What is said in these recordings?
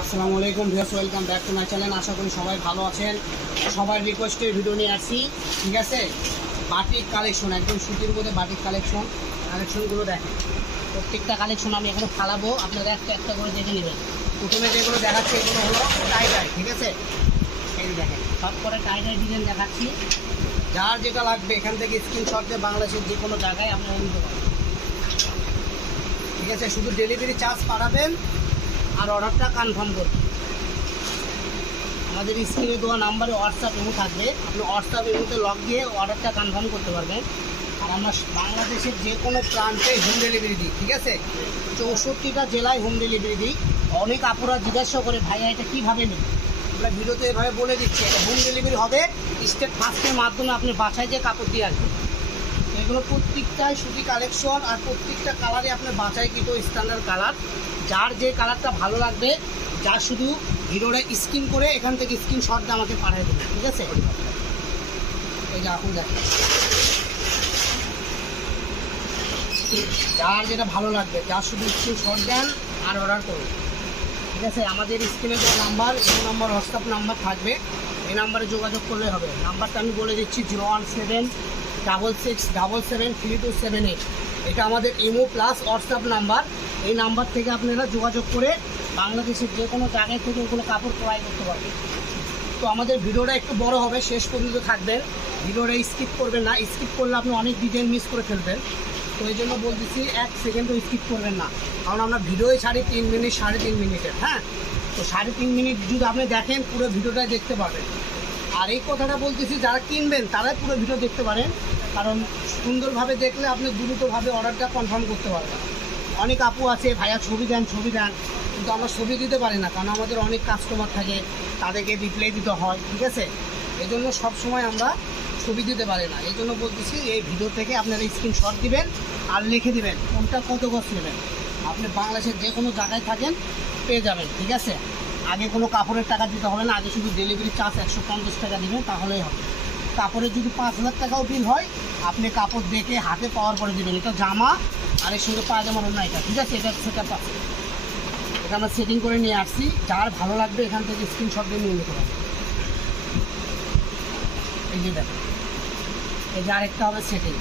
আসসালামু আলাইকুম viewers, welcome back to my channel. আশা করি সবাই ভালো আছেন। সবার রিকোয়েস্টে ভিডিও নিয়ে আসছি ঠিক আছে? বাটিক কালেকশন একদম সুতির মধ্যে বাটিক কালেকশন কালেকশনগুলো দেখেন। প্রত্যেকটা কালেকশন আমি এখানে ফালাবো। আপনারা একটা একটা করে দেখে নেবেন। প্রথমে যেগুলো দেখাচ্ছি, এগুলো হলো টাইগার ঠিক আছে? এই দেখেন, সব করে টাইগার ডিজাইন দেখাচ্ছি। যার যেটা লাগবে, এখান থেকে স্ক্রিনশট দিয়ে বাংলাদেশের যে কোনো জায়গায় আপনারা নিতে পারেন ঠিক আছে? শুধু ডেলিভারি চার্জ পাঠাবেন আর অর্ডারটা কনফার্ম করবেন আমাদের স্ক্রিনে দেওয়া নাম্বারে হোয়াটসঅ্যাপ এমো থাকবে। আপনি হোয়াটসঅ্যাপ এমোতে লগ দিয়ে অর্ডারটা কনফার্ম করতে পারবেন। আর আমরা বাংলাদেশের যে কোনো প্রান্তে হোম ডেলিভারি দিই, ঠিক আছে? চৌষট্টিটা জেলায় হোম ডেলিভারি দিই। অনেক আপুরা জিজ্ঞাসা করে ভাইয়া এটা কীভাবে নেই আমরা ভিডিওতে এভাবে বলে দিচ্ছি, এটা হোম ডেলিভারি হবে। স্টেট ফার্স্টের মাধ্যমে আপনি বাসায় যে কাপড় দিয়ে আসবেন। এগুলো প্রত্যেকটাই সুতি কালেকশন আর প্রত্যেকটা কালারই আপনার বাছাইকৃত স্ট্যান্ডার্ড কালার যার যে কালারটা ভালো লাগবে যার শুধু হিরোটা স্ক্রিন করে এখান থেকে স্ক্রিন শট আমাকে পাঠিয়ে দেবে, ঠিক আছে? এই যে এখন দেখেন। যার যেটা ভালো লাগবে যার শুধু স্ক্রিন শট দেন আর অর্ডার করুন। ঠিক আছে? আমাদের স্ক্রিনে যে নাম্বার এই নাম্বার হোয়াটসঅ্যাপ নাম্বার থাকবে। এই নাম্বারে যোগাযোগ করলে হবে। নাম্বারটা আমি বলে দিচ্ছি zero one seven double six double seven three two seven eight এটা আমাদের ইমো প্লাস হোয়াটসঅ্যাপ নাম্বার এই নাম্বার থেকে আপনারা যোগাযোগ করে বাংলাদেশের যে কোনো জায়গায় থেকে ওগুলো কাপড় ক্রয় করতে পারবেন। তো আমাদের ভিডিওটা একটু বড় হবে, শেষ পর্যন্ত থাকবেন। ভিডিওটা স্কিপ করবেন না। স্কিপ করলে আপনি অনেক ডিটেল মিস করে ফেলবেন। তো এই জন্য বলতেছি, এক সেকেন্ডও স্কিপ করবেন না। কারণ আমরা ভিডিওই সাড়ে তিন মিনিট, সাড়ে তিন মিনিটের হ্যাঁ? তো সাড়ে তিন মিনিট যদি আপনি দেখেন, পুরো ভিডিওটা দেখতে পারবেন আর এই কথাটা বলতেছি, যারা কিনবেন তারাই পুরো ভিডিও দেখতে পারেন। কারণ সুন্দরভাবে দেখলে আপনি দ্রুতভাবে অর্ডারটা কনফার্ম করতে পারবেন। অনেক আপু আছে, ভাইয়া, ছবি দেন ছবি দেন। কিন্তু আমরা ছবি দিতে পারি না, কারণ আমাদের অনেক কাস্টমার থাকে, তাদেরকে রিপ্লাই দিতে হয়, ঠিক আছে? এই জন্য সবসময় আমরা ছবি দিতে পারি না। এই জন্য বলতেছি, এই ভিডিও থেকে আপনারা স্ক্রিনশট দিবেন আর লিখে দিবেন, কোনটা কত গছ নেবেন। আপনি বাংলাদেশের যে কোনো জায়গায় থাকেন, পেয়ে যাবেন, ঠিক আছে? আগে কোনো কাপড়ের টাকা দিতে হবে না, আগে শুধু ডেলিভারি চার্জ একশো পঞ্চাশ টাকা দেবেন, তাহলেই হবে। কাপড়ের যদি পাঁচ হাজার টাকাও বিল হয়, আপনি কাপড় দেখে হাতে পাওয়ার পরে দেবেন। এটা জামা, আর এর সঙ্গে পায়জামার অন্য এটা, ঠিক আছে? এটা সেটা এটা আমরা সেটিং করে নিয়ে আসছি। যার ভালো লাগবে এখান থেকে স্ক্রিনশট দিয়ে নিয়ে নিতে পারবেন। এই যে দেখেন এই যে আরেকটা হবে সেটিং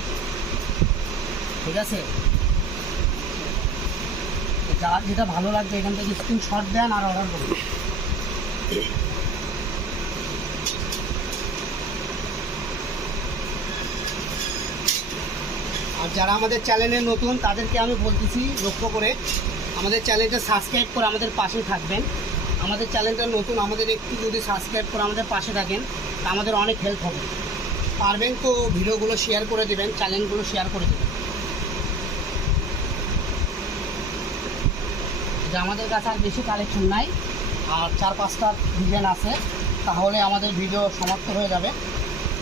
ঠিক আছে? যার যেটা ভালো লাগবে, এখান থেকে স্ক্রিনশট দেন আর অর্ডার করুন। আর যারা আমাদের চ্যানেলে নতুন, তাদেরকে আমি বলতেছি, লক্ষ্য করে আমাদের চ্যানেলটা সাবস্ক্রাইব করে আমাদের পাশে থাকবেন। আমাদের চ্যানেলটা নতুন, আমাদের একটু যদি সাবস্ক্রাইব করে আমাদের পাশে থাকেন, তা আমাদের অনেক হেল্প হবে। পারবেন তো ভিডিওগুলো শেয়ার করে দেবেন চ্যানেলগুলো শেয়ার করে দেবেন। যে আমাদের কাছে আর বেশি কালেকশন নাই, আর চার পাঁচটা ডিজাইন আছে, তাহলে আমাদের ভিডিও সমাপ্ত হয়ে যাবে।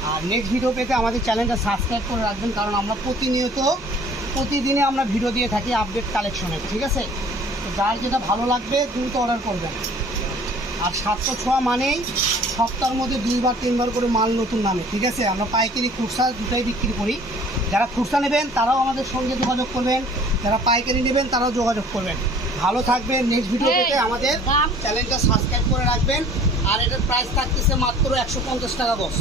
আর নেক্সট ভিডিও পেতে আমাদের চ্যানেলটা সাবস্ক্রাইব করে রাখবেন, কারণ আমরা প্রতিনিয়ত প্রতিদিনে আমরা ভিডিও দিয়ে থাকি আপডেট কালেকশনের ঠিক আছে? যার যেটা ভালো লাগবে, দ্রুত অর্ডার করবেন। আর সাতশো ছোঁয়া মানেই সপ্তাহের মধ্যে দুইবার, তিনবার করে মাল নতুন নামে, ঠিক আছে? আমরা পাইকারি খুচরা দুটাই বিক্রি করি। যারা খুচরা নেবেন, তারাও আমাদের সঙ্গে যোগাযোগ করবেন। যারা পাইকারি নেবেন, তারাও যোগাযোগ করবেন। ভালো থাকবেন। নেক্সট ভিডিও পেতে আমাদের চ্যানেলটা সাবস্ক্রাইব করে রাখবেন। আর এটার প্রাইস থাকতেছে মাত্র একশো পঞ্চাশ টাকা বস